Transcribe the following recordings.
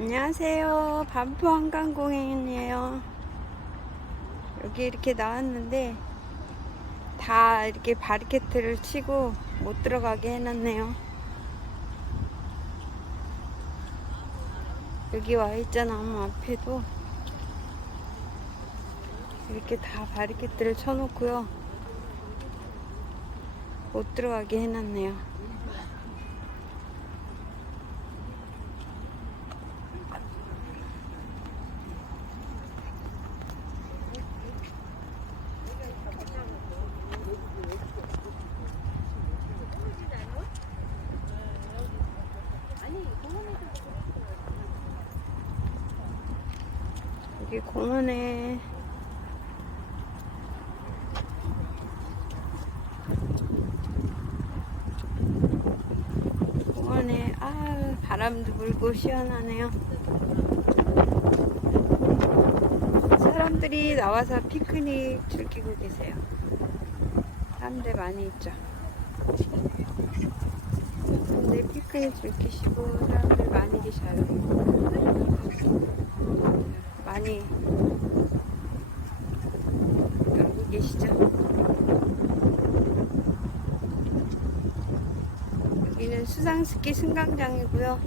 안녕하세요. 반포 한강공園이에요. 여기 이렇게 나왔는데 다 이렇게 바리케트를 치고 못 들어가게 해놨네요. 여기 와 있잖아. 나무 앞에도 이렇게 다 바리케트를 쳐놓고요. 못 들어가게 해놨네요. 여기 공원에 공원에 아 바람도 불고 시원하네요. 사람들이 나와서 피크닉 즐기고 계세요. 사람들 많이 있죠. 근데 피크닉 즐기시고 사람들 많이 계셔요. 많이 놀고 계시죠? 여기는 수상스키 승강장이고요.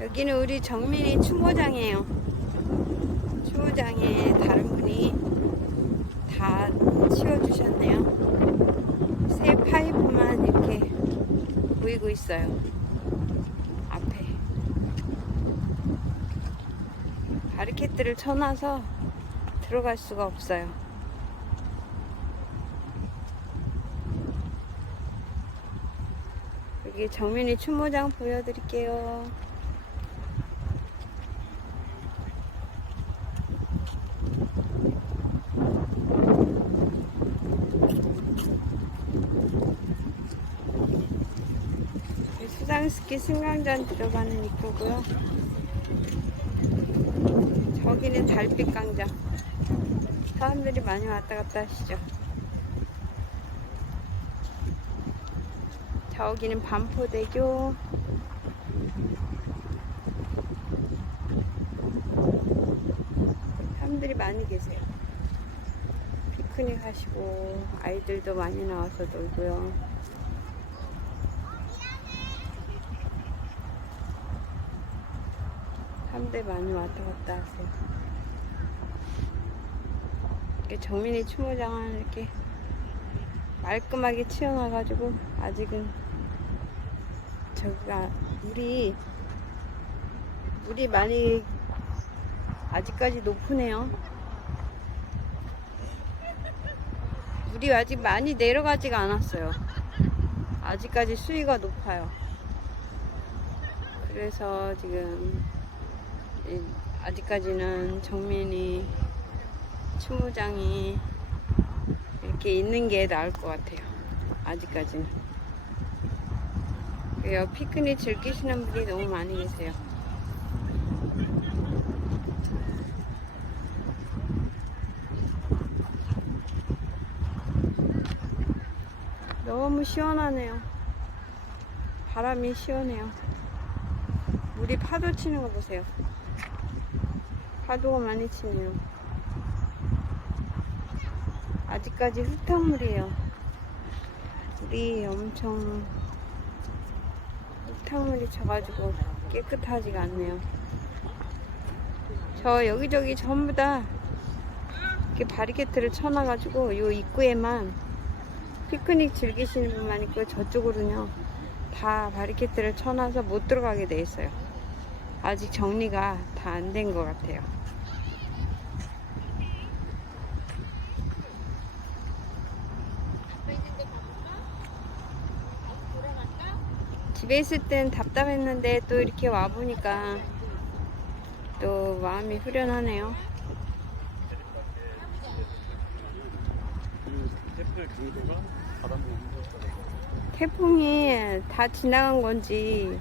여기는 우리 정민이 추모장이에요. 추모장에 다른 분이 다 치워주셨네요. 새 파이프만 이렇게 보이고 있어요. 앞에. 바리케트를 쳐놔서 들어갈 수가 없어요. 여기 정민이 춘모장 보여드릴게요. 수상 스키 승강장 들어가는 입구고요. 저기는 달빛 광장. 사람들이 많이 왔다 갔다 하시죠. 저기는 반포대교. 사람들이 많이 계세요. 피크닉 하시고 아이들도 많이 나와서 놀고요. 사람들 많이 왔다 갔다 하세요. 이렇게 정민이 추모장은 이렇게 말끔하게 치워놔가지고 아직은 저기가 물이 물이 많이 아직까지 높으네요. 물이 아직 많이 내려가지가 않았어요. 아직까지 수위가 높아요. 그래서 지금 이- 아직까지는 정민이 추모장이 이렇게 있는 게 나을 것 같아요. 아직까지는. 그래요. 피크닉 즐기시는 분이 너무 많이 계세요. 너무 시원하네요. 바람이 시원해요. 물이 파도 치는 거 보세요. 파도가 많이 치네요. 아직까지 흙탕물이에요. 물이 엄청 흙탕물이 쳐가지고 깨끗하지가 않네요. 저 여기저기 전부 다 이렇게 바리케트를 쳐놔가지고 요 입구에만 피크닉 즐기시는 분만 있고 저쪽으로는요 다 바리케트를 쳐놔서 못 들어가게 돼 있어요. 아직 정리가 다 안 된 것 같아요. 집에 있을 땐 답답했는데 또 이렇게 와보니까 또 마음이 후련하네요. 태풍이 다 지나간 건지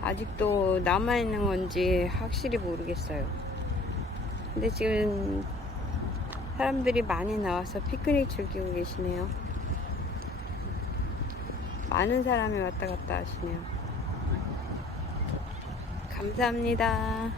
아직도 남아있는 건지 확실히 모르겠어요. 근데 지금 사람들이 많이 나와서 피크닉 즐기고 계시네요. 많은 사람이 왔다 갔다 하시네요. 감사합니다.